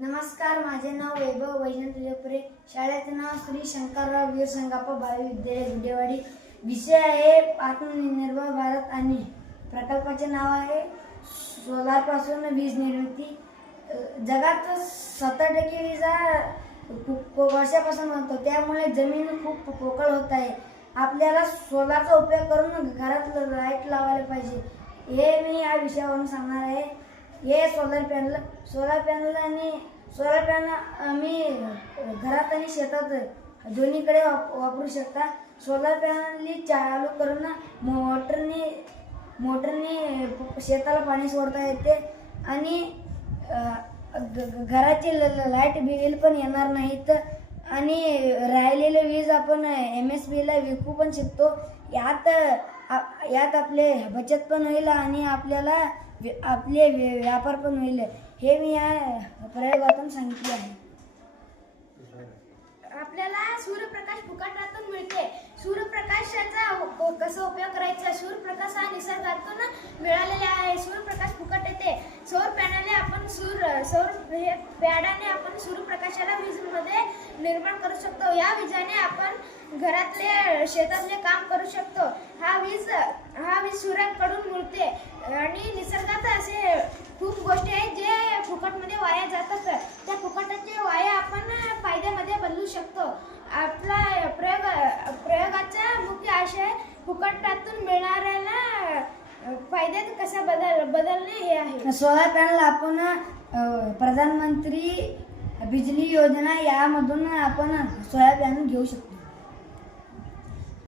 नमस्कार, माझे नाव वैभव वैजनाथ तुळजापुरे. शाळेचे नाव श्री शंकरराव वीर संगाप्पा भावी विद्यालय गुडेवाडी. विषय आहे आत्मनिर्भर भारत आणि प्रकल्पाचे नाव आहे सोलारपासून वीज निर्मिती. जगात 70% वीज वर्षापासून बनतो, त्यामुळे जमीन खूप पोकळ होत आहे. आपल्याला सोलारचा उपयोग करून घरात लाईट लावायला पाहिजे, हे मी या विषयावरून सांगणार आहे. हे सोलर पॅनल आम्ही घरात आणि शेतात दोन्हीकडे वापरू शकता. सोलर पॅनल चालू करून मोटरने शेताला पाणी सोडता येते आणि घराची लाईट बिल पण येणार नाहीत आणि राहिलेले वीज आपण MSB ला विकू पण शकतो. यात आपले बचत पण होईल आणि आपले व्यापार पण होईल, हे मी या प्रयोगातून सांगितले आहे. आपल्याला सूर्यप्रकाश फुकटातून मिळते. सूर्यप्रकाशाचा कसा उपयोग करायचा? सूर्यप्रकाश हा निसर्गातून मिळालेला आहे. सूर्यप्रकाश फुकट येते. सौर पॅनलने आपण सूर्यप्रकाशाला वीजमध्ये निर्माण करू शकतो. या विजाने आपण घरातले शेतातले काम करू शकतो. हा वीज सूर्याकडून मिळते आणि निसर्गात असे खूप गोष्टी आहेत जे फुकटमध्ये वाया जातात. त्या फुकटाचे वाया आपण फायद्यामध्ये बदलू शकतो. आपला प्रयोगाचा मुख्य आशय फुकटातून मिळणाऱ्याला फायद्यात कसा बदलणे हे आहे. सोलार पॅनल आपण प्रधानमंत्री बिजली योजना यामधून आपण सोलार पॅनल घेऊ शकतो.